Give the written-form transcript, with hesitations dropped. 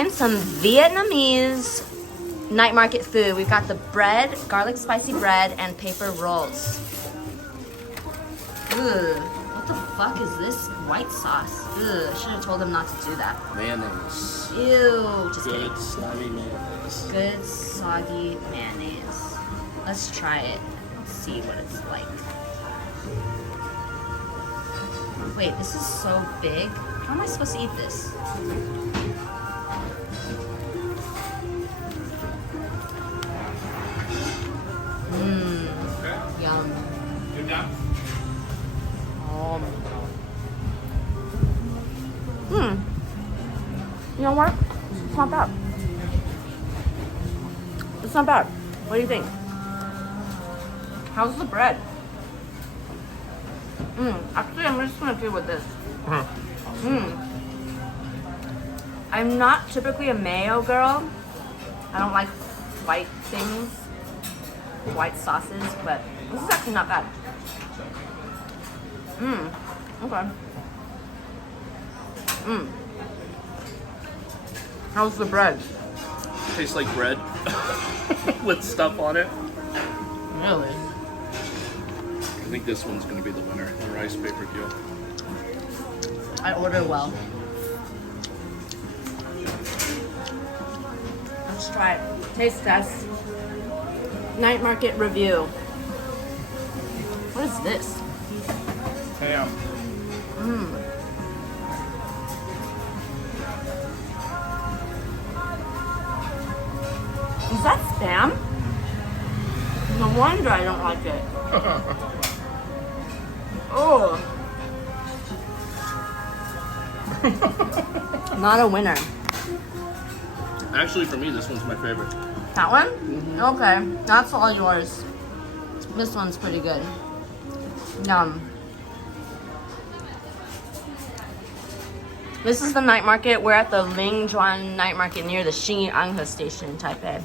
And some Vietnamese night market food. We've got the bread, garlic spicy bread, and paper rolls. Ugh, what the fuck is this white sauce? Ugh, I should have told him not to do that. Mayonnaise. Ew, just Good, kidding. slimy mayonnaise. Good soggy mayonnaise. Let's try it. Let's see what it's like. Wait, this is so big. How am I supposed to eat this? Yum. You're done? Oh my god. You know what? It's not bad. It's not bad. What do you think? How's the bread? Actually, I'm just gonna do with this. I'm not typically a mayo girl. I don't like white things, white sauces, but this is actually not bad. Okay. How's the bread? Tastes like bread with stuff on it. Really? I think this one's going to be the winner, the rice paper deal. I order well. Let's try it. Taste test. Night market review. What is this? Ham. Is that spam? No wonder I don't like it. Oh. Not a winner. Actually, for me, this one's my favorite. That one? Okay. That's all yours. This one's pretty good. Yum. This is the night market. We're at the Lingjuan night market near the Xingyanghe station in Taipei.